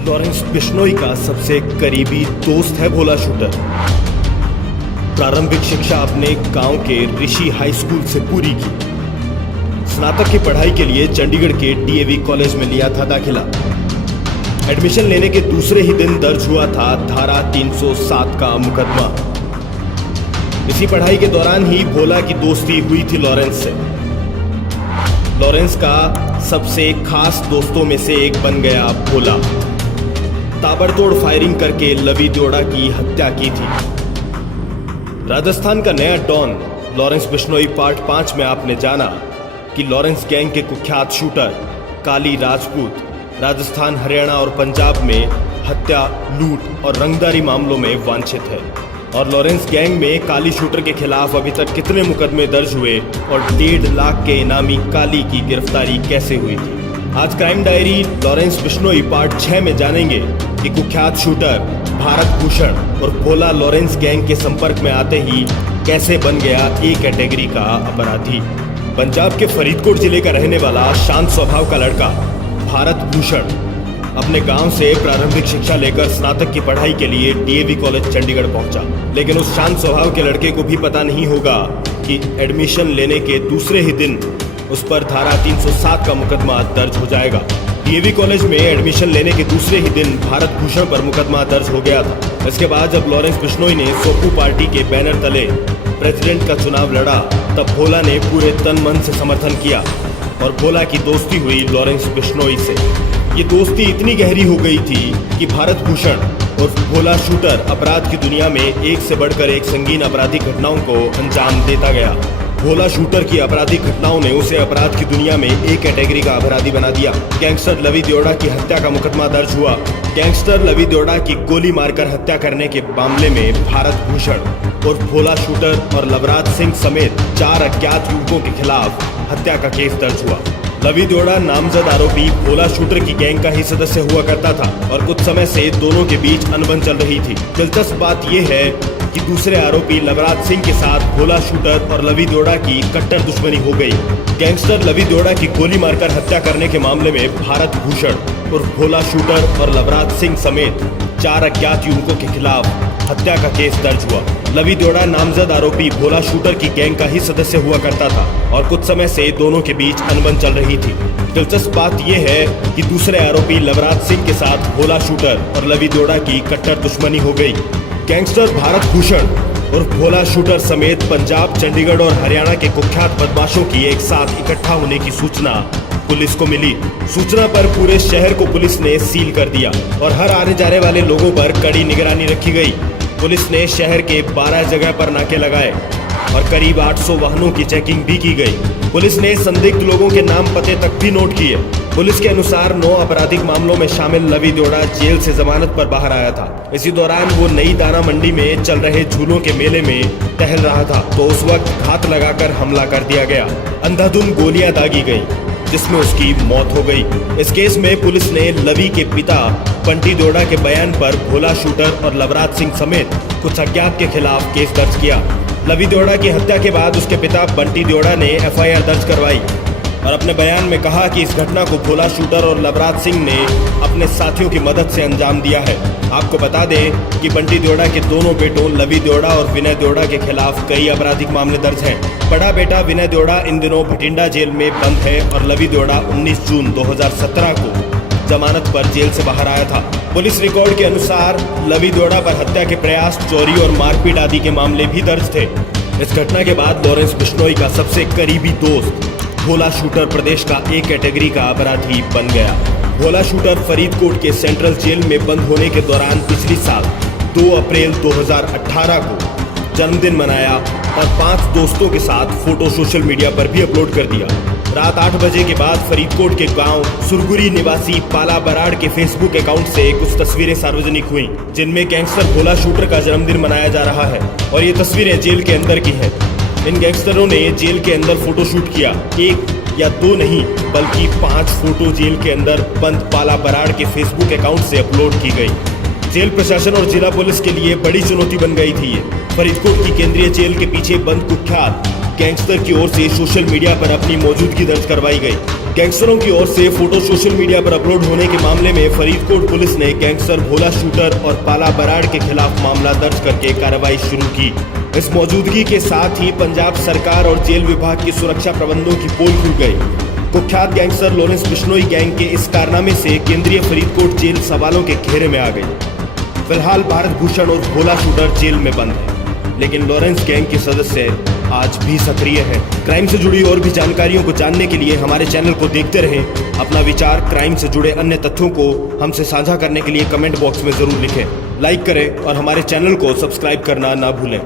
Lawrence Bishnoi का सबसे करीबी दोस्त है भोला शूटर। प्रारंभिक शिक्षा अपने गांव के ऋषि हाई स्कूल से पूरी की। स्नातक की पढ़ाई के लिए चंडीगढ़ के डीएवी कॉलेज में लिया था दाखिला। एडमिशन लेने के दूसरे ही दिन दर्ज हुआ था धारा 307 का मुकदमा। इसी पढ़ाई के दौरान ही भोला की दोस्ती हुई थी लॉरेंस से। लॉरेंस का सबसे खास दोस्तों में से एक बन गया भोला। ताबड़तोड़ फायरिंग करके लवी देओड़ा की हत्या की थी। राजस्थान का नया डॉन लॉरेंस बिश्नोई पार्ट 5 में आपने जाना कि लॉरेंस गैंग के कुख्यात शूटर काली राजपूत राजस्थान, हरियाणा और पंजाब में हत्या, लूट और रंगदारी मामलों में वांछित है। और लॉरेंस गैंग में काली शूटर के खिलाफ अभी तक कितने मुकदमे दर्ज हुए और 1.5 लाख के इनामी काली की गिरफ्तारी कैसे हुई थी। आज crime diary Lawrence Bishnoi part 6 में जानेंगे कि कुख्यात शूटर भारत भूषण और भोला लॉरेंस गैंग के संपर्क में आते ही कैसे बन गया ए कैटेगरी का अपराधी। पंजाब के फरीदकोट जिले का रहने वाला शांत स्वभाव का लड़का भारत भूषण अपने गांव से प्रारंभिक शिक्षा लेकर स्नातक की पढ़ाई के लिए डीएवी कॉलेज चंडीगढ़ पहुंचा। लेकिन उस शांत स्वभाव के लड़के को भी पता नहीं होगा कि एडमिशन लेने के दूसरे ही दिन उस पर धारा 307 का मुकदमा दर्ज हो जाएगा। डीएवी कॉलेज में एडमिशन लेने के दूसरे ही दिन भारत भूषण पर मुकदमा दर्ज हो गया था। इसके बाद जब लॉरेंस बिश्नोई ने सोपू पार्टी के बैनर तले प्रेसिडेंट का चुनाव लड़ा, तब भोला ने पूरे तन मन से समर्थन किया और भोला की दोस्ती हुई लॉरेंस बिश्नोई से। ये दोस्ती इतनी गहरी हो गई थी कि भारत भूषण और भोला शूटर अपराध की दुनिया में एक से बढ़कर एक संगीन आपराधिक घटनाओं को अंजाम देता गया। भोला शूटर की आपराधिक घटनाओं ने उसे अपराध की दुनिया में ए कैटेगरी का अपराधी बना दिया। गैंगस्टर लवी देओड़ा की हत्या का मुकदमा दर्ज हुआ। गैंगस्टर लवी देओड़ा की गोली मारकर हत्या करने के मामले में भारत भूषण और भोला शूटर और लवराज सिंह समेत 4 अज्ञात युवकों के खिलाफ हत्या का केस दर्ज हुआ। लवी देओड़ा नामजद आरोपी भोला शूटर की गैंग का ही सदस्य हुआ करता था और कुछ समय से दोनों के बीच अनबन चल रही थी। दिलचस्प बात यह है कि दूसरे आरोपी लवराज सिंह के साथ भोला शूटर और लवी देओड़ा की कट्टर दुश्मनी हो गई। गैंगस्टर लवी देओड़ा की गोली मारकर हत्या करने के मामले में भारत भूषण और भोला शूटर और लवराज सिंह समेत 4 अज्ञात युवकों के खिलाफ हत्या का केस दर्ज हुआ। लवी देओड़ा नामजद आरोपी भोला शूटर की गैंग का ही सदस्य हुआ करता था और कुछ समय से दोनों के बीच अनबन चल रही थी। दिलचस्प बात यह है कि दूसरे आरोपी लवराज सिंह के साथ भोला शूटर और लवी देओड़ा की कट्टर दुश्मनी हो गई। गैंगस्टर भारत भूषण और भोला शूटर समेत पंजाब, चंडीगढ़ और हरियाणा के कुख्यात बदमाशों की एक साथ इकट्ठा होने की सूचना पुलिस को मिली। सूचना पर पूरे शहर को पुलिस ने सील कर दिया और हर आने जाने वाले लोगों पर कड़ी निगरानी रखी गई। पुलिस ने शहर के 12 जगह पर नाके लगाए और करीब 800 वाहनों की चेकिंग भी की गई। पुलिस ने संदिग्ध लोगों के नाम पते तक भी नोट किए। पुलिस के अनुसार 9 आपराधिक मामलों में शामिल लवी देओड़ा जेल से जमानत पर बाहर आया था। इसी दौरान वो नई दाना मंडी में चल रहे झूलों के मेले में टहल रहा था तो उस वक्त घात लगाकर हमला कर दिया गया। अंधाधुंध गोलियां दागी गई जिसमें उसकी मौत हो गई। इस केस में पुलिस ने लवी के पिता बंटी देओड़ा के बयान पर भोला शूटर और लवराज सिंह समेत कुछ अज्ञात के खिलाफ केस दर्ज किया। लवी देओड़ा की हत्या के बाद उसके पिता बंटी देओड़ा ने एफआईआर दर्ज करवाई और अपने बयान में कहा कि इस घटना को भोला शूटर और लवराज सिंह ने अपने साथियों की मदद से अंजाम दिया है। आपको बता दें कि बंटी देओड़ा के दोनों बेटों लवी देओड़ा और विनय देओड़ा के खिलाफ कई आपराधिक मामले दर्ज हैं। बड़ा बेटा विनय देओड़ा इन दिनों भटिंडा जेल में बंद है और लवी देओड़ा 19 जून 2017 को जमानत पर जेल से बाहर आया था। पुलिस रिकॉर्ड के अनुसार लवी देओड़ा पर हत्या के प्रयास, चोरी और मारपीट आदि के मामले भी दर्ज थे। इस घटना के बाद लॉरेंस बिश्नोई का सबसे करीबी दोस्त भोला शूटर प्रदेश का ए कैटेगरी का अपराधी बन गया। भोला शूटर फरीदकोट के सेंट्रल जेल में बंद होने के दौरान पिछली साल 2 अप्रैल 2018 को जन्मदिन मनाया और 5 दोस्तों के साथ फोटो सोशल मीडिया पर भी अपलोड कर दिया। रात 8 बजे के बाद फरीदकोट के गांव सुरगुरी निवासी पाला बराड़ के फेसबुक अकाउंट से कुछ तस्वीरें सार्वजनिक हुई जिनमें गैंगस्टर भोला शूटर का जन्मदिन मनाया जा रहा है और ये तस्वीरें जेल के अंदर की हैं। इन गैंगस्टरों ने जेल के अंदर फोटो शूट किया। 1 या 2 नहीं बल्कि 5 फोटो जेल के अंदर बंद पाला बराड़ के फेसबुक अकाउंट से अपलोड की गई। जेल प्रशासन और जिला पुलिस के लिए बड़ी चुनौती बन गई थी ये। फरीदकोट की केंद्रीय जेल के पीछे बंद कुख्यात गैंगस्टर की ओर से सोशल मीडिया पर अपनी मौजूदगी दर्ज करवाई गई। गैंगस्टरों की ओर से फोटो सोशल मीडिया पर अपलोड होने के मामले में फरीदकोट पुलिस ने गैंगस्टर भोला शूटर और पाला बराड़ के खिलाफ मामला दर्ज करके कार्रवाई शुरू की। इस मौजूदगी के साथ ही पंजाब सरकार और जेल विभाग की सुरक्षा प्रबंधों की पोल खुल गई। कुख्यात गैंगस्टर लॉरेंस बिश्नोई गैंग के इस कारनामे से केंद्रीय फरीदकोट जेल सवालों के घेरे में आ गई। फिलहाल भारत भूषण और भोला शूटर जेल में बंद है, लेकिन लॉरेंस गैंग के सदस्य आज भी सक्रिय है। क्राइम से जुड़ी और भी जानकारियों को जानने के लिए हमारे चैनल को देखते रहें। अपना विचार क्राइम से जुड़े अन्य तथ्यों को हमसे साझा करने के लिए कमेंट बॉक्स में जरूर लिखें। लाइक करें और हमारे चैनल को सब्सक्राइब करना ना भूलें।